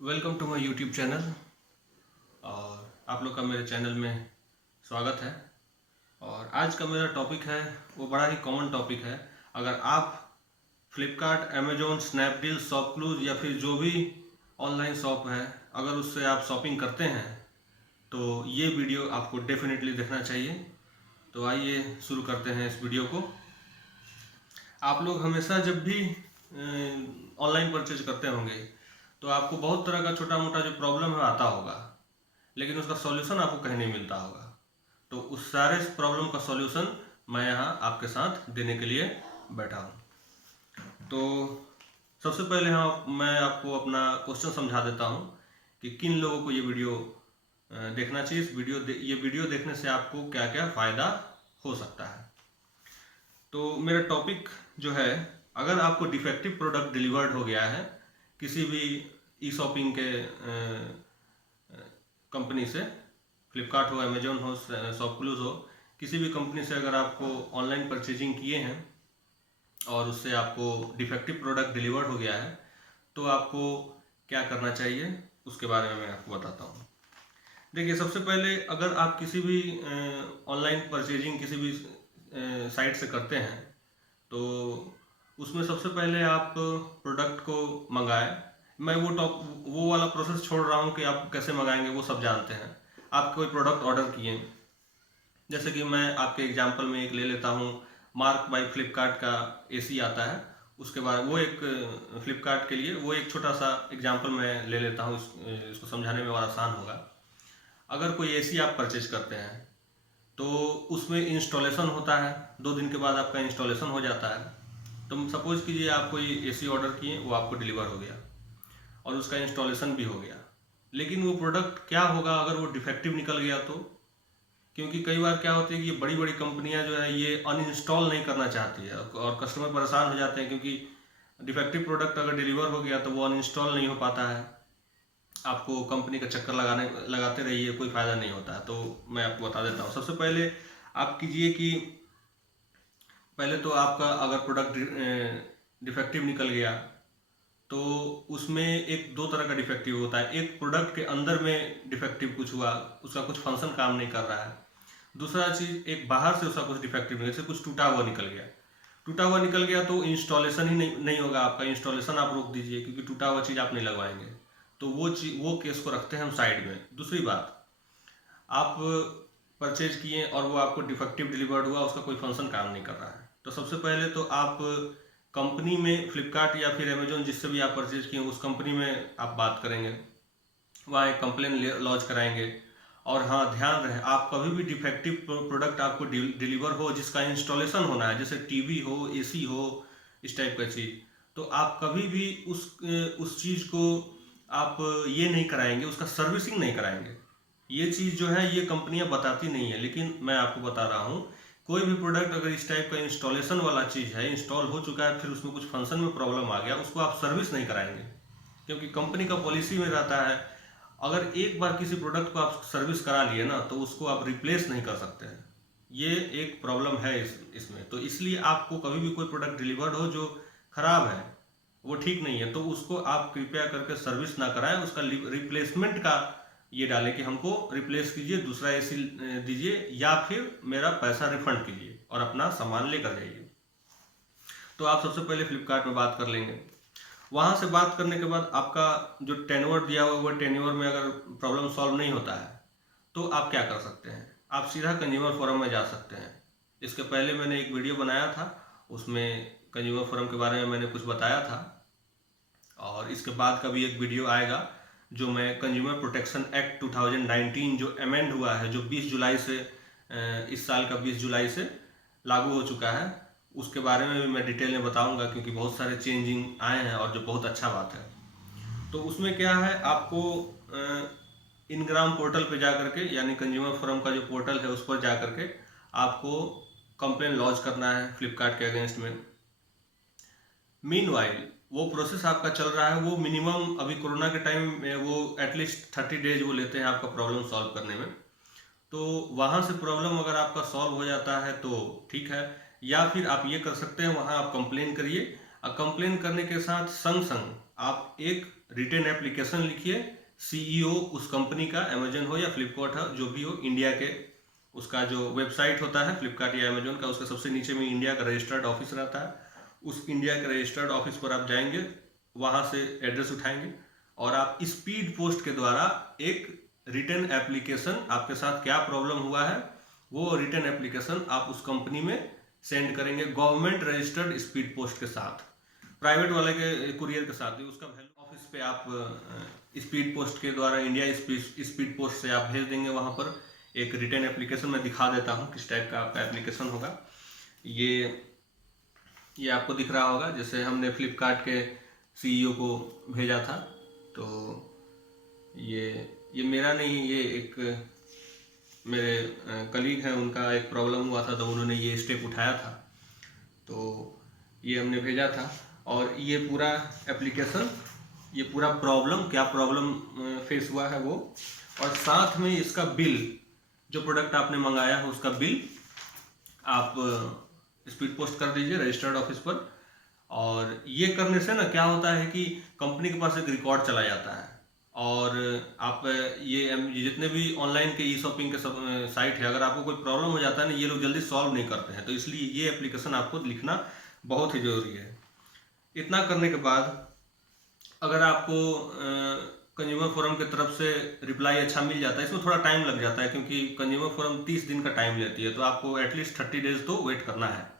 Welcome to my YouTube channel. और आप लोग का मेरे चैनल में स्वागत है। और आज का मेरा टॉपिक है वो बड़ा ही कॉमन टॉपिक है। अगर आप फ्लिपकार्ट, अमेजोन, स्नैपडील, शॉपक्लूज या फिर जो भी ऑनलाइन शॉप है, अगर उससे आप शॉपिंग करते हैं तो ये वीडियो आपको डेफिनेटली देखना चाहिए। तो आइए शुरू करते हैं इस वीडियो को। आप लोग हमेशा जब भी ऑनलाइन परचेज करते होंगे तो आपको बहुत तरह का छोटा मोटा जो प्रॉब्लम है आता होगा, लेकिन उसका सॉल्यूशन आपको कहीं नहीं मिलता होगा। तो उस सारे प्रॉब्लम का सॉल्यूशन मैं यहाँ आपके साथ देने के लिए बैठा हूँ। तो सबसे पहले मैं आपको अपना क्वेश्चन समझा देता हूँ कि किन लोगों को ये वीडियो देखना चाहिए। ये वीडियो देखने से आपको क्या क्या फ़ायदा हो सकता है। तो मेरा टॉपिक जो है, अगर आपको डिफेक्टिव प्रोडक्ट डिलीवर्ड हो गया है किसी भी ई शॉपिंग के कंपनी से, फ्लिपकार्ट हो, अमेजोन हो, शॉपक्लूज हो, किसी भी कंपनी से अगर आपको ऑनलाइन परचेजिंग किए हैं और उससे आपको डिफेक्टिव प्रोडक्ट डिलीवर्ड हो गया है, तो आपको क्या करना चाहिए उसके बारे में मैं आपको बताता हूँ। देखिए, सबसे पहले अगर आप किसी भी ऑनलाइन परचेजिंग किसी भी साइट से करते हैं तो उसमें सबसे पहले आप प्रोडक्ट को मंगाएं। मैं वो वाला प्रोसेस छोड़ रहा हूँ कि आप कैसे मंगाएंगे, वो सब जानते हैं। आप कोई प्रोडक्ट ऑर्डर किए, जैसे कि मैं आपके एग्जांपल में एक ले लेता हूँ, मार्क बाय फ्लिपकार्ट का एसी आता है। उसके बाद वो एक फ्लिपकार्ट के लिए वो एक छोटा सा एग्जांपल मैं ले लेता हूँ, इसको समझाने में और आसान होगा। अगर कोई एसी आप परचेज करते हैं तो उसमें इंस्टॉलेशन होता है, 2 दिन के बाद आपका इंस्टॉलेशन हो जाता है। तो सपोज कीजिए आप कोई एसी ऑर्डर किए, वो आपको डिलीवर हो गया और उसका इंस्टॉलेशन भी हो गया, लेकिन वो प्रोडक्ट क्या होगा अगर वो डिफेक्टिव निकल गया तो? क्योंकि कई बार क्या होती है कि ये बड़ी बड़ी कंपनियां जो है ये अनइंस्टॉल नहीं करना चाहती है और कस्टमर परेशान हो जाते हैं, क्योंकि डिफेक्टिव प्रोडक्ट अगर डिलीवर हो गया तो वो अनइंस्टॉल नहीं हो पाता है। आपको कंपनी का चक्कर लगाते रहिए, कोई फ़ायदा नहीं होता है। तो मैं आपको बता देता हूँ। सबसे पहले आप कीजिए कि पहले तो आपका अगर प्रोडक्ट डिफेक्टिव निकल गया तो उसमें एक दो तरह का डिफेक्टिव होता है। एक, प्रोडक्ट के अंदर में डिफेक्टिव कुछ हुआ, उसका कुछ फंक्शन काम नहीं कर रहा है। दूसरा चीज़, एक बाहर से उसका कुछ डिफेक्टिव निकल, जैसे कुछ टूटा हुआ निकल गया। टूटा हुआ निकल गया तो इंस्टॉलेशन ही नहीं होगा आपका। इंस्टॉलेशन आप रोक दीजिए, क्योंकि टूटा हुआ चीज़ आप नहीं लगवाएंगे। तो वो केस को रखते हैं हम साइड में। दूसरी बात, आप परचेज किए और वो आपको डिफेक्टिव डिलीवर्ड हुआ, उसका कोई फंक्शन काम नहीं कर रहा है। तो सबसे पहले तो आप कंपनी में, फ्लिपकार्ट या फिर अमेजोन, जिससे भी आप परचेज किए उस कंपनी में आप बात करेंगे, वहाँ एक कंप्लेन लॉन्च कराएंगे। और हाँ, ध्यान रहे, आप कभी भी डिफेक्टिव प्रोडक्ट आपको डिलीवर हो जिसका इंस्टॉलेशन होना है, जैसे टीवी हो, एसी हो, इस टाइप का चीज़, तो आप कभी भी उस चीज़ को आप ये नहीं कराएंगे, उसका सर्विसिंग नहीं कराएंगे। ये चीज़ जो है ये कंपनियां बताती नहीं है, लेकिन मैं आपको बता रहा हूँ। कोई भी प्रोडक्ट अगर इस टाइप का इंस्टॉलेशन वाला चीज़ है, इंस्टॉल हो चुका है, फिर उसमें कुछ फंक्शन में प्रॉब्लम आ गया, उसको आप सर्विस नहीं कराएंगे। क्योंकि कंपनी का पॉलिसी में रहता है, अगर एक बार किसी प्रोडक्ट को आप सर्विस करा लिए ना तो उसको आप रिप्लेस नहीं कर सकते हैं। ये एक प्रॉब्लम है इसमें। तो इसलिए आपको कभी भी कोई प्रोडक्ट डिलीवर्ड हो जो खराब है, वो ठीक नहीं है, तो उसको आप कृपया करके सर्विस ना कराएं। उसका रिप्लेसमेंट का ये डालें कि हमको रिप्लेस कीजिए, दूसरा एसी दीजिए, या फिर मेरा पैसा रिफंड कीजिए और अपना सामान लेकर जाइए। तो आप सबसे पहले फ्लिपकार्ट में बात कर लेंगे। वहाँ से बात करने के बाद आपका जो टेन्योर दिया हुआ, वो टेन्योर में अगर प्रॉब्लम सॉल्व नहीं होता है तो आप क्या कर सकते हैं, आप सीधा कंज्यूमर फोरम में जा सकते हैं। इसके पहले मैंने एक वीडियो बनाया था, उसमें कंज्यूमर फोरम के बारे में मैंने कुछ बताया था। और इसके बाद का भी एक वीडियो आएगा जो मैं कंज्यूमर प्रोटेक्शन एक्ट 2019 जो अमेंड हुआ है, जो 20 जुलाई से, इस साल का 20 जुलाई से लागू हो चुका है, उसके बारे में भी मैं डिटेल में बताऊंगा, क्योंकि बहुत सारे चेंजिंग आए हैं और जो बहुत अच्छा बात है। तो उसमें क्या है, आपको इनग्राम पोर्टल पे जा करके, यानी कंज्यूमर फोरम का जो पोर्टल है उस पर जा करके आपको कंप्लेन लॉन्च करना है फ्लिपकार्ट के अगेंस्ट में। मीनवाइल वो प्रोसेस आपका चल रहा है, वो मिनिमम अभी कोरोना के टाइम में वो एटलीस्ट 30 डेज वो लेते हैं आपका प्रॉब्लम सॉल्व करने में। तो वहाँ से प्रॉब्लम अगर आपका सॉल्व हो जाता है तो ठीक है, या फिर आप ये कर सकते हैं, वहाँ आप कंप्लेन करिए और कंप्लेन करने के साथ संग संग आप एक रिटर्न एप्लीकेशन लिखिए, CEO उस कंपनी का, अमेजन हो या फ्लिपकार्ट हो, जो भी हो, इंडिया के उसका जो वेबसाइट होता है फ्लिपकार्ट या अमेजन का, उसका सबसे नीचे में इंडिया का रजिस्टर्ड ऑफिस रहता है। उस इंडिया के रजिस्टर्ड ऑफिस पर आप जाएंगे, वहाँ से एड्रेस उठाएंगे और आप स्पीड पोस्ट के द्वारा एक रिटर्न एप्लीकेशन, आपके साथ क्या प्रॉब्लम हुआ है वो रिटर्न एप्लीकेशन आप उस कंपनी में सेंड करेंगे, गवर्नमेंट रजिस्टर्ड स्पीड पोस्ट के साथ। प्राइवेट वाले के कुरियर के साथ ही उसका वैल्यू ऑफिस पे आप स्पीड पोस्ट के द्वारा, इंडिया स्पीड पोस्ट से आप भेज देंगे। वहाँ पर एक रिटर्न एप्लीकेशन मैं दिखा देता हूँ किस टाइप का आपका एप्लीकेशन होगा। ये आपको दिख रहा होगा, जैसे हमने फ्लिपकार्ट के CEO को भेजा था। तो ये मेरा नहीं, ये एक मेरे कलीग हैं, उनका एक प्रॉब्लम हुआ था तो उन्होंने ये स्टेप उठाया था, तो ये हमने भेजा था। और ये पूरा एप्लीकेशन, ये पूरा प्रॉब्लम, क्या प्रॉब्लम फेस हुआ है वो, और साथ में इसका बिल, जो प्रोडक्ट आपने मंगाया है उसका बिल आप स्पीड पोस्ट कर दीजिए रजिस्टर्ड ऑफिस पर। और ये करने से ना क्या होता है कि कंपनी के पास एक रिकॉर्ड चला जाता है, और आप ये जितने भी ऑनलाइन के ई शॉपिंग के सब साइट है, अगर आपको कोई प्रॉब्लम हो जाता है ना, ये लोग जल्दी सॉल्व नहीं करते हैं, तो इसलिए ये एप्लीकेशन आपको लिखना बहुत ही ज़रूरी है। इतना करने के बाद अगर आपको कंज्यूमर फोरम की तरफ से रिप्लाई अच्छा मिल जाता है, इसमें थोड़ा टाइम लग जाता है क्योंकि कंज्यूमर फोरम 30 दिन का टाइम लेती है, तो आपको एटलीस्ट 30 डेज तो वेट करना है।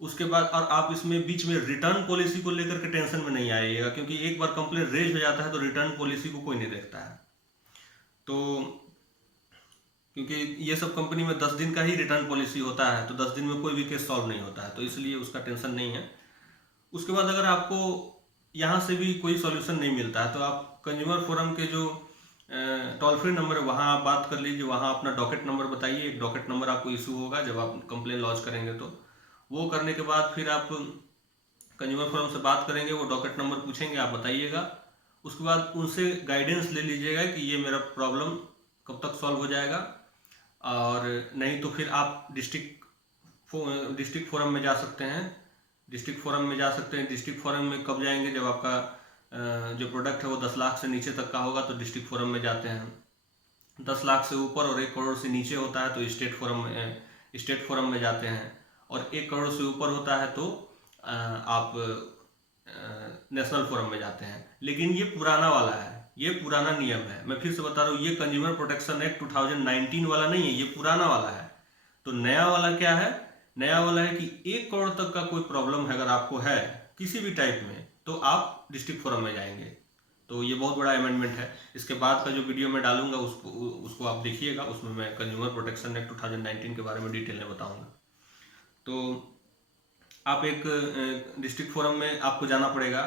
उसके बाद और आप इसमें बीच में रिटर्न पॉलिसी को लेकर के टेंशन में नहीं आइएगा, क्योंकि एक बार कंप्लेन रेज हो जाता है तो रिटर्न पॉलिसी को कोई नहीं देखता है। तो क्योंकि ये सब कंपनी में 10 दिन का ही रिटर्न पॉलिसी होता है, तो 10 दिन में कोई भी केस सॉल्व नहीं होता है, तो इसलिए उसका टेंशन नहीं है। उसके बाद अगर आपको यहाँ से भी कोई सॉल्यूशन नहीं मिलता है तो आप कंज्यूमर फोरम के जो टोल फ्री नंबर है वहाँ आप बात कर लीजिए, वहाँ अपना डॉकेट नंबर बताइए। एक डॉकेट नंबर आपको इशू होगा जब आप कंप्लेन लॉन्च करेंगे, तो वो करने के बाद फिर आप कंज्यूमर फोरम से बात करेंगे, वो डॉकेट नंबर पूछेंगे, आप बताइएगा। उसके बाद उनसे गाइडेंस ले लीजिएगा कि ये मेरा प्रॉब्लम कब तक सॉल्व हो जाएगा, और नहीं तो फिर आप डिस्ट्रिक्ट फोरम में जा सकते हैं। डिस्ट्रिक्ट फोरम में कब जाएंगे, जब आपका जो प्रोडक्ट है वो 10 लाख से नीचे तक का होगा तो डिस्ट्रिक्ट फोरम में जाते हैं। 10 लाख से ऊपर और 1 करोड़ से नीचे होता है तो स्टेट फोरम में जाते हैं, और 1 करोड़ से ऊपर होता है तो आप नेशनल फोरम में जाते हैं। लेकिन ये पुराना वाला है, ये पुराना नियम है, मैं फिर से बता रहा हूँ, ये कंज्यूमर प्रोटेक्शन एक्ट 2019 वाला नहीं है, ये पुराना वाला है। तो नया वाला क्या है, नया वाला है कि 1 करोड़ तक का कोई प्रॉब्लम है अगर आपको है किसी भी टाइप में, तो आप डिस्ट्रिक्ट फोरम में जाएंगे। तो ये बहुत बड़ा अमेंडमेंट है। इसके बाद का जो वीडियो मैं डालूंगा उसको आप देखिएगा, उसमें मैं कंज्यूमर प्रोटेक्शन एक्ट 2019 के बारे में डिटेल में बताऊंगा। तो आप एक डिस्ट्रिक्ट फोरम में आपको जाना पड़ेगा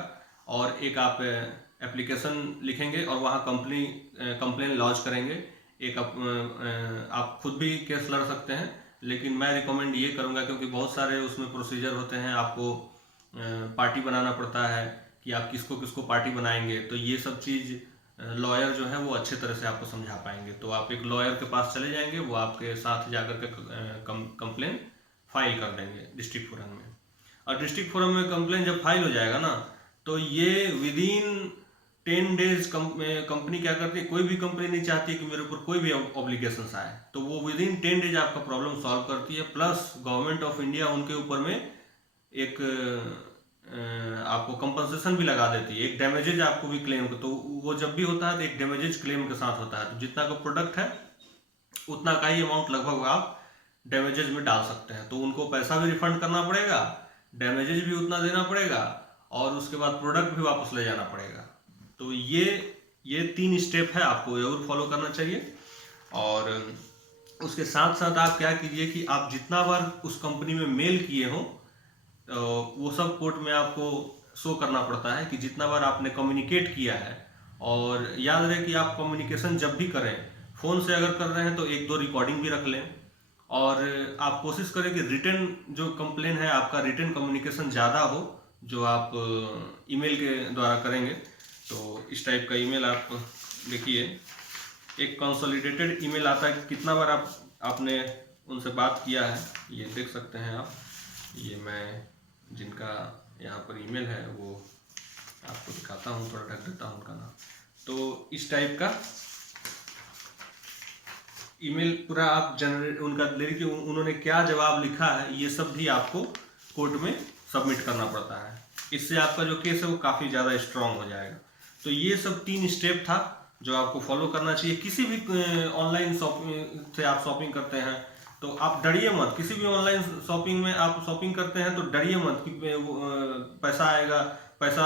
और एक आप एप्लीकेशन लिखेंगे और वहाँ कंप्लेन लॉन्च करेंगे। एक आप खुद भी केस लड़ सकते हैं, लेकिन मैं रिकमेंड ये करूँगा क्योंकि बहुत सारे उसमें प्रोसीजर होते हैं, आपको पार्टी बनाना पड़ता है कि आप किसको किसको पार्टी बनाएंगे, तो ये सब चीज़ लॉयर जो है वो अच्छे तरह से आपको समझा पाएंगे। तो आप एक लॉयर के पास चले जाएंगे, वो आपके साथ जाकर के कंप्लेन फाइल कर देंगे डिस्ट्रिक्ट फोरम में। और डिस्ट्रिक्ट फोरम में कंप्लेन जब फाइल हो जाएगा ना, तो ये विदिन 10 डेज कंपनी क्या करती है, कोई भी कंपनी नहीं चाहती कि मेरे ऊपर कोई भी ऑब्लिगेशंस आए, तो वो विदिन 10 डेज आपका प्रॉब्लम सॉल्व करती है। प्लस गवर्नमेंट ऑफ इंडिया उनके ऊपर में एक आपको कंपनसेशन भी लगा देती है, एक डैमेजेज आपको भी क्लेम, तो वो जब भी होता है तो एक डैमेजेज क्लेम के साथ होता है। तो जितना का प्रोडक्ट है उतना का ही अमाउंट लगभग आप डैमेजेज में डाल सकते हैं, तो उनको पैसा भी रिफंड करना पड़ेगा, डैमेजेज भी उतना देना पड़ेगा, और उसके बाद प्रोडक्ट भी वापस ले जाना पड़ेगा। तो ये 3 स्टेप है, आपको जरूर फॉलो करना चाहिए। और उसके साथ साथ आप क्या कीजिए कि आप जितना बार उस कंपनी में मेल किए हो वो सब कोर्ट में आपको शो करना पड़ता है कि जितना बार आपने कम्युनिकेट किया है। और याद रहे कि आप कम्युनिकेशन जब भी करें, फ़ोन से अगर कर रहे हैं तो 1-2 रिकॉर्डिंग भी रख लें, और आप कोशिश करें कि रिटर्न जो कंप्लेन है आपका रिटर्न कम्युनिकेशन ज़्यादा हो, जो आप ईमेल के द्वारा करेंगे। तो इस टाइप का ईमेल आप देखिए, एक कंसोलिडेटेड ईमेल आता है, कितना बार आपने उनसे बात किया है ये देख सकते हैं आप। ये मैं जिनका यहाँ पर ईमेल है वो आपको दिखाता हूँ, थोड़ा ढक देता हूँ उनका नाम। तो इस टाइप का ईमेल पूरा आप जनरेट उनका ले कि उन्होंने क्या जवाब लिखा है, ये सब भी आपको कोर्ट में सबमिट करना पड़ता है। इससे आपका जो केस है वो काफ़ी ज़्यादा स्ट्रांग हो जाएगा। तो ये सब 3 स्टेप था जो आपको फॉलो करना चाहिए। किसी भी ऑनलाइन शॉपिंग से आप शॉपिंग करते हैं तो आप डरिए मत। किसी भी ऑनलाइन शॉपिंग में आप शॉपिंग करते हैं तो डरिए मत कि पैसा आएगा, पैसा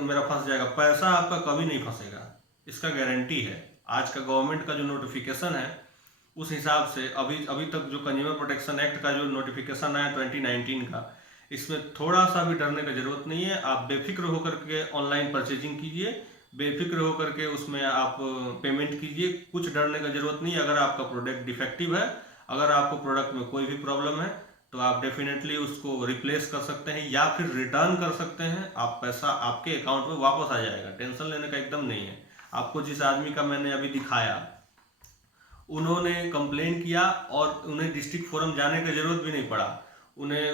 मेरा फंस जाएगा। पैसा आपका कभी नहीं फंसेगा, इसका गारंटी है। आज का गवर्नमेंट का जो नोटिफिकेशन है उस हिसाब से अभी तक जो कंज्यूमर प्रोटेक्शन एक्ट का जो नोटिफिकेशन आया 2019 का, इसमें थोड़ा सा भी डरने की जरूरत नहीं है। आप बेफिक्र होकर के ऑनलाइन परचेजिंग कीजिए, बेफिक्र होकर के उसमें आप पेमेंट कीजिए, कुछ डरने की जरूरत नहीं। अगर आपका प्रोडक्ट डिफेक्टिव है, अगर आपको प्रोडक्ट में कोई भी प्रॉब्लम है तो आप डेफिनेटली उसको रिप्लेस कर सकते हैं या फिर रिटर्न कर सकते हैं। आप पैसा आपके अकाउंट में वापस आ जाएगा, टेंशन लेने का एकदम नहीं है। आपको जिस आदमी का मैंने अभी दिखाया, उन्होंने कंप्लेन किया और उन्हें डिस्ट्रिक्ट फोरम जाने की जरूरत भी नहीं पड़ा। उन्हें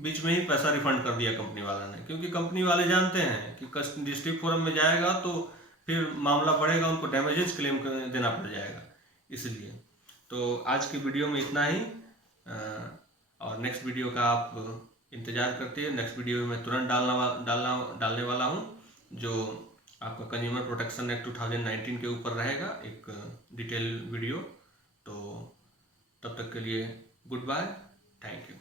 बीच में ही पैसा रिफंड कर दिया कंपनी वाला ने, क्योंकि कंपनी वाले जानते हैं कि डिस्ट्रिक्ट फोरम में जाएगा तो फिर मामला बढ़ेगा, उनको डैमेजेस क्लेम देना पड़ जाएगा। इसलिए तो आज की वीडियो में इतना ही, और नेक्स्ट वीडियो का आप इंतज़ार करते हैं। नेक्स्ट वीडियो में मैं तुरंत डालने वाला हूँ, जो आपका कंज्यूमर प्रोटेक्शन एक्ट 2019 के ऊपर रहेगा, एक डिटेल वीडियो। तो तब तक के लिए गुड बाय, थैंक यू।